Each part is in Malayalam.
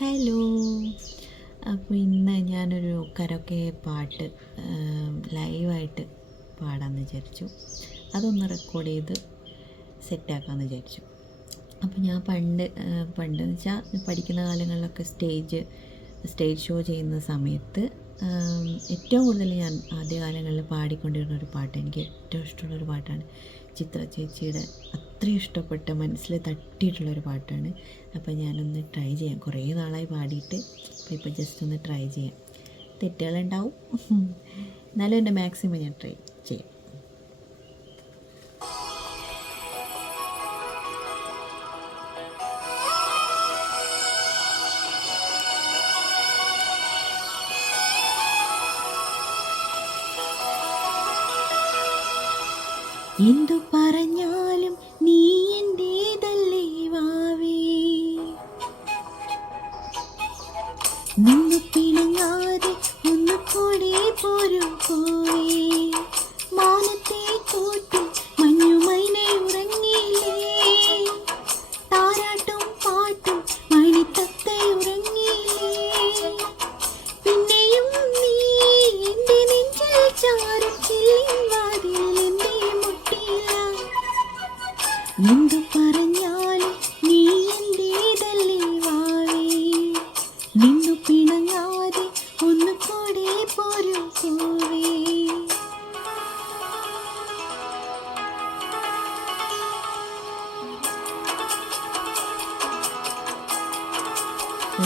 ഹലോ. അപ്പോൾ ഇന്ന് ഞാനൊരു കരോക്കെ പാട്ട് ലൈവായിട്ട് പാടാമെന്ന് വിചാരിച്ചു. അതൊന്ന് റെക്കോർഡ് ചെയ്ത് സെറ്റാക്കാമെന്ന് വിചാരിച്ചു. അപ്പോൾ ഞാൻ പണ്ടെന്ന് വെച്ചാൽ പഠിക്കുന്ന കാലങ്ങളിലൊക്കെ സ്റ്റേജ് ഷോ ചെയ്യുന്ന സമയത്ത് ഏറ്റവും കൂടുതൽ ഞാൻ ആദ്യകാലങ്ങളിൽ പാടിക്കൊണ്ടിരുന്ന ഒരു പാട്ട്, എനിക്ക് ഏറ്റവും ഇഷ്ടമുള്ളൊരു പാട്ടാണ്. ചിത്ര ചേച്ചിയുടെ അത്രയും ഇഷ്ടപ്പെട്ട, മനസ്സിൽ തട്ടിയിട്ടുള്ളൊരു പാട്ടാണ്. അപ്പോൾ ഞാനൊന്ന് ട്രൈ ചെയ്യാം. കുറേ നാളായി പാടിയിട്ട്, ഇപ്പോൾ ജസ്റ്റ് ഒന്ന് ട്രൈ ചെയ്യാം. തെറ്റുകളുണ്ടാവും, എന്നാലും എൻ്റെ മാക്സിമം ഞാൻ ട്രൈ ചെയ്യാം. എന്തു പറഞ്ഞാലും നീ എൻ്റേതല്ലേ വാവേ, നിന്നു പിണങ്ങാതെ ഒന്ന് കൂടെ പോരും പോവേ. മാനത്തെ കൂട്ടി മഞ്ഞുമൈനെ ഉറങ്ങിയില്ലേ, താരാട്ടും പാട്ടും മണിത്തത്തെ ഉറങ്ങിയില്ലേ. പിന്നെയും നീ എൻ്റെ നെഞ്ചിൽ ചാരും ചില്ലിൻ വാതിൽ എന്തേ മുട്ടിയില്ല. എന്തു പറഞ്ഞാലും നീ എൻ്റേതല്ലേ വാവേ, നിന്നു പിണങ്ങാതെ ഒന്ന് കൂടെ പോരും പോവേ.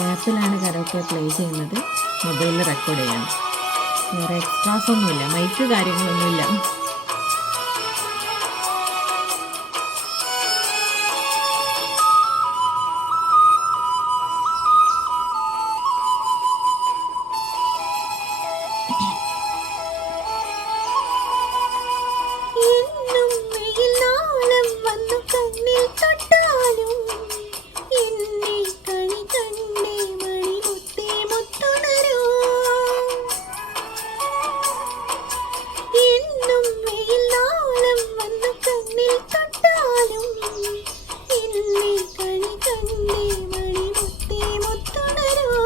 ലാപ്പിലാണ് കരോക്കെ പ്ലേ ചെയ്യുന്നത്, മൊബൈലിൽ റെക്കോർഡ് ചെയ്യണം. വേറെ എക്സ്ട്രാസ് ഒന്നുമില്ല, മൈക്ക് കാര്യങ്ങളൊന്നുമില്ല. എന്നും വെയിലാളം വന്നു കണ്ണിൽ തൊട്ടാലും എന്നെ കണി കണ്ടേ മണിമുത്തേ മുത്തുണരൂ. എന്നും വെയിലാളം വന്നു കണ്ണിൽ തൊട്ടാലും എന്നെ കണി കണ്ടേ മണിമുത്തേ മുത്തുണരൂ.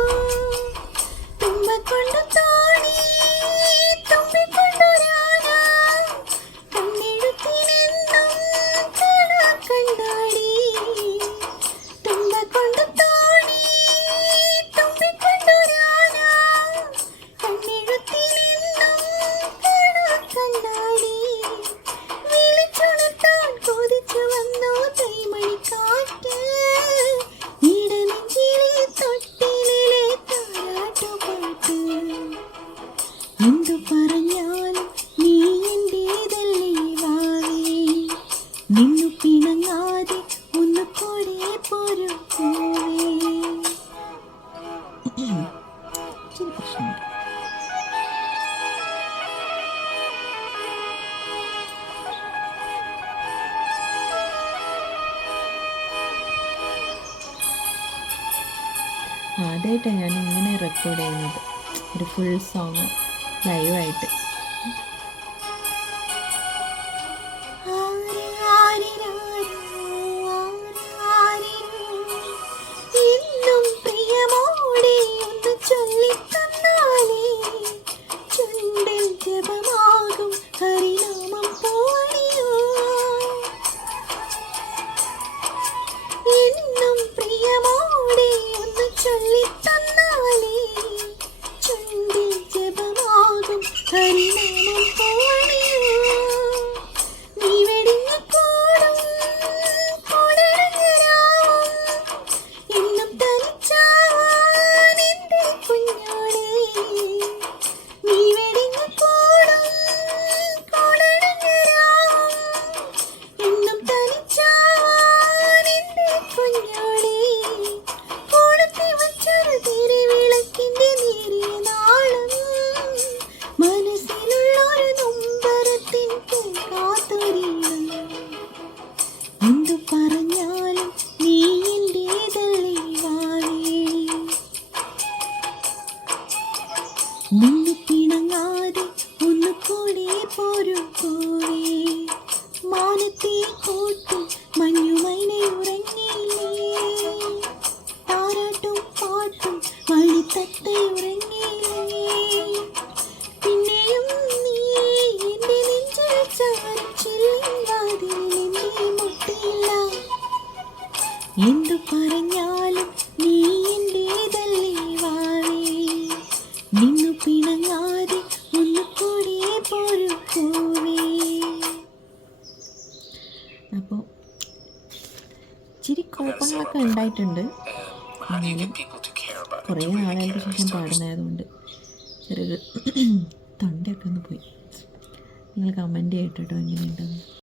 തുമ്പ കൊണ്ട് തോണി തുമ്പിക്കൊണ്ടൊരാന കണ്ണെഴുത്തിനെന്നും കാണാ കണ്ണാടി. തുമ്പ കൊണ്ട് തോണി തുമ്പിക്കൊണ്ടൊരാന കണ്ണെഴുത്തിനെന്നും കാണാ കണ്ണാടി. വിളിച്ചുണർത്താൻ കൊതിച്ചു വന്നു തൈമണിക്കാറ്റ്, ഇടനെഞ്ചിലെ തൊട്ടിലെ താരാട്ടുപാട്ട്. എന്തു പറഞ്ഞാലും നീ എൻ്റേതല്ലേ വാവേ, നിന്നു പിണങ്ങാതെ ഒന്ന് കൂടെ പോരും പോവേ. ഇച്ചിരി പ്രശ്നമുണ്ട്. ആദ്യമായിട്ടാണ് ഞാൻ ഇങ്ങനെ റെക്കോർഡ് ചെയ്യുന്നത്, ഒരു ഫുൾ സോങ് ലൈവായിട്ട്. എന്നും പ്രിയമോടെ ഒന്ന് ചൊല്ലിത്തന്നാലേ ചുണ്ടിൽ ജപമാകും ഹരിനാമം പോണിയോ. എന്നും പ്രിയമോടെ ഒന്ന് ചൊല്ലിത്തന്നാലേ ചുണ്ടിൽ ജപമാകും ഹരിനാമം പോണിയോ. നീ വെടിഞ്ഞു കൂടും കൂടരഞ്ഞരാവും എന്നും തനിച്ചാവാൻ എൻ്റെ കുഞ്ഞോളെ. നീ വെടിഞ്ഞു കൂടും കൂടരഞ്ഞരാവും എന്നും തനിച്ചാവാൻ എൻ്റെ കുഞ്ഞോളെ. കൊടുത്തി വച്ചൊരു തിരിവിളക്കിൻ്റെ നേരിയ നാളം മനസ്സിലുള്ളൊരു നൊമ്പരത്തിൻ കാത്തൊരീണം. എന്തു പറഞ്ഞാലും നീ എൻ്റേതല്ലേ വാവേ, നിന്നു പിണങ്ങാതെ ഒന്ന് കൂടെ പോരും പോവേ. മാനത്തെ കൂട്ടും മഞ്ഞുമൈനെ ഉറങ്ങിയില്ലേ, താരാട്ടും പാട്ടും എന്തു പറഞ്ഞാലും നീ എൻ്റേതല്ലേ വാവേ, നിന്നു പിണങ്ങാതെ ഒന്നുകൂടി പോരു പോവേ. അപ്പോൾ ഇച്ചിരി കുഴപ്പങ്ങളൊക്കെ ഉണ്ടായിട്ടുണ്ട്. എന്നാലും കുറേ നാളുകൾക്ക് ശേഷം പാടുന്നതായതുകൊണ്ട് ചെറിയൊരു തൊണ്ടയൊക്കെ ഒന്ന് പോയി. നിങ്ങൾ കമൻറ്റ് ചെയ്തിട്ടോ എങ്ങനെയുണ്ടെന്ന്.